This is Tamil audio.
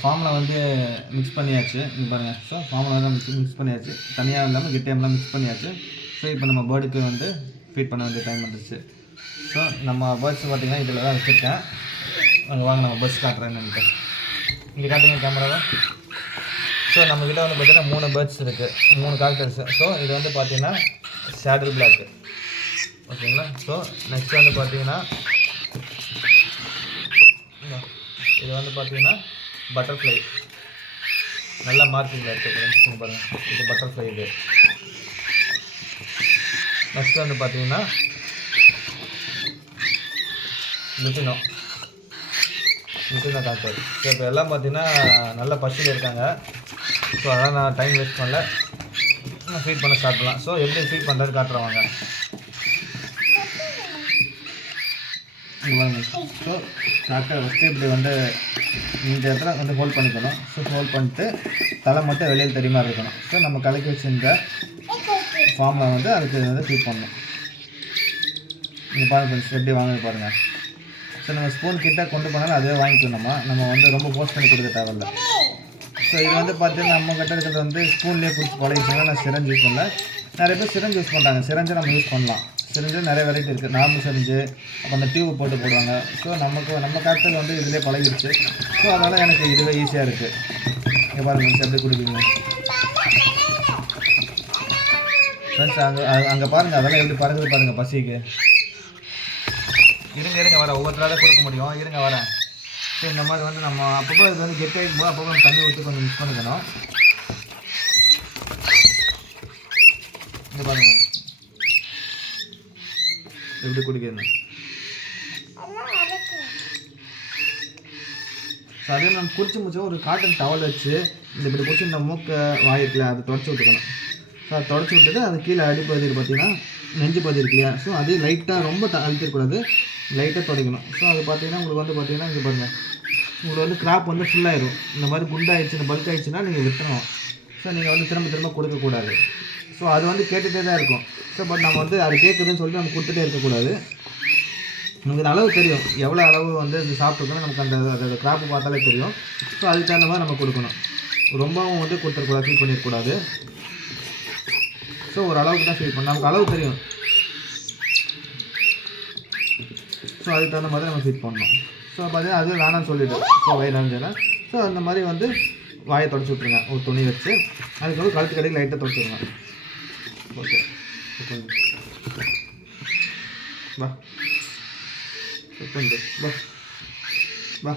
ஃபார்மில் வந்து மிக்ஸ் பண்ணியாச்சு. இங்கே பாருங்கள். ஸோ ஃபார்மில் தான் மிக்ஸ் பண்ணியாச்சு. தனியாக இல்லாமல் கெட்டியாமெலாம் மிக்ஸ் பண்ணியாச்சு. ஸோ இப்போ நம்ம பேர்டுக்கு வந்து ஃபீட் பண்ண வேண்டிய டைம் வந்துடுச்சு. ஸோ நம்ம பேர்ட்ஸ் பார்த்திங்கன்னா இதில் தான் வச்சுருக்கேன். அங்கே வாங்க நம்ம பேர்ட்ஸ் காட்டுறேன் என்னன்ட்டு. இங்கே காட்டுங்க கேமராவை. ஸோ நம்மக்கிட்ட வந்து பார்த்திங்கன்னா 3 பேர்ட்ஸ் இருக்குது, 3 காக்டெயில்ஸு. ஸோ இது வந்து பார்த்திங்கன்னா ஷேடல் பிளாக்கு, ஓகேங்களா. ஸோ நெக்ஸ்ட் வந்து பார்த்திங்கன்னா இது வந்து பார்த்திங்கன்னா பட்டர்ஃப்ளை. நல்லா மார்க்கிங்கில் இருக்குது ஃப்ரெண்ட்ஸ், பாருங்கள். இது பட்டர்ஃப்ளை. இது நெக்ஸ்ட் வந்து பார்த்திங்கன்னா லுட்டினோ காக்டெயில். ஸோ இப்போ எல்லாம் பார்த்திங்கன்னா நல்ல பசியில் இருக்காங்க. ஸோ அதனால் நான் டைம் வேஸ்ட் பண்ணல, ஃபீட் பண்ண ஸ்டார்ட் பண்ணலாம். ஸோ எப்படி ஃபீட் பண்ணுறது காட்டுறவாங்க. ஸோ காக்டெயில் ஃபஸ்ட்டு இப்படி வந்து இந்த இடத்துல வந்து ஹோல்ட் பண்ணிக்கணும். ஸோ ஹோல்ட் பண்ணிட்டு தலை மட்டும் வெளியில் தெரியுமா இருக்கணும். ஸோ நம்ம கலக்கி வச்சுருந்த ஃபார்மில் வந்து அதுக்கு வந்து ஃபீட் பண்ணணும். நீங்கள் பாருங்கள் ஃப்ரெண்ட்ஸ், எப்படி வாங்க பாருங்கள். ஸோ நம்ம ஸ்பூன் கிட்டே கொண்டு போனாலும் அதுவே வாங்கிக்கணுமா, நம்ம வந்து ரொம்ப போஸ்ட் பண்ணி கொடுக்க தேவையில்லை. ஸோ இது வந்து பார்த்தீங்கன்னா நம்ம கிட்ட இருக்கிறது வந்து ஸ்பூன்லேயே பிடிச்சி பழகிச்சுன்னா நான் சிரஞ்சு யூஸ் பண்ணல. நிறைய பேர் சிரஞ்சு யூஸ் பண்ணுறாங்க. சிரஞ்சை நம்ம யூஸ் பண்ணலாம். சிரஞ்சு நிறைய வெரைட்டி இருக்குது. நார்மல் சிரஞ்சு, அப்போ அந்த டியூப் போட்டு போடுவாங்க. ஸோ நம்ம காக்டெயில் வந்து இதிலே பழகிடுச்சு. ஸோ அதனால் எனக்கு இதுவே ஈஸியாக இருக்குது. இங்கே பாருங்கள் எப்படி குடிப்பீங்க ஃப்ரெண்ட்ஸ். அங்கே பாருங்கள், அதெல்லாம் எப்படி பறகுது பாருங்கள் பசிக்கு. இருங்க வரேன், ஒவ்வொருத்தராக கொடுக்க முடியும். இருங்க வரேன். ஸோ இந்த மாதிரி வந்து நம்ம அப்பப்போ இது வந்து கெட்டாகிக்கும் போது அப்பப்போ தண்ணி ஊற்றி கொஞ்சம் மிக்ஸ் பண்ணிக்கணும். இங்கே பாருங்கள் எப்படி குடிக்கணும். ஸோ அதே நம்ம குடிச்சு முடிச்சோம் ஒரு காட்டன் டவல் வச்சு இந்த இப்படி குடிச்சு இந்த மூக்கை வாயிருக்குல அதை தொடச்சி விட்டுக்கணும். ஸோ அதை தொடச்சி விட்டுட்டு அது கீழே அடிப்பகுதியில் பார்த்தீங்கன்னா நெஞ்சு பகுதி இருக்கு இல்லையா. ஸோ அது லைட்டாக ரொம்ப அழுத்திடக்கூடாது, லைட்டாக துடைக்கணும். ஸோ அது பார்த்தீங்கன்னா உங்களுக்கு வந்து பார்த்தீங்கன்னா இங்கே பாருங்கள், உங்களுக்கு வந்து கிராப் வந்து ஃபுல்லாகிடும். இந்த மாதிரி குண்டாகிடுச்சு, இந்த பல்க் ஆகிடுச்சுன்னா நீங்கள் விட்டுறணும். ஸோ நீங்கள் வந்து திரும்ப கொடுக்கக்கூடாது. ஸோ அது வந்து கேட்டுகிட்டே தான் இருக்கும். ஸோ பட் நம்ம வந்து அது கேட்குதுன்னு சொல்லிட்டு நம்ம கொடுத்துட்டே இருக்கக்கூடாது. நமக்கு இந்த அளவு தெரியும், எவ்வளோ அளவு வந்து இது சாப்பிட்டுக்கணும் நமக்கு அதோட கிராப்பு பார்த்தாலே தெரியும். ஸோ அதுக்கு தகுந்த மாதிரி நம்ம கொடுக்கணும். ரொம்பவும் வந்து கொடுத்துருக்கூடாது, ஃபீட் பண்ணிடக்கூடாது. ஸோ ஒரு அளவுக்கு தான் ஃபீட் பண்ணணும், நமக்கு அளவு தெரியும். ஸோ அதுக்கு தகுந்த மாதிரி நம்ம ஃபீட் பண்ணணும். ஸோ பார்த்தீங்கன்னா அது வேணாம்னு சொல்லிவிட்டு ஸோ வயிறுனா ஸோ அந்த மாதிரி வந்து வாயை தொடச்சி விட்ருங்க ஒரு துணி வச்சு. அதுக்கு கழுத்து கடையில் லைட்டாக தொடச்சிடுங்க. ஓகே வா வா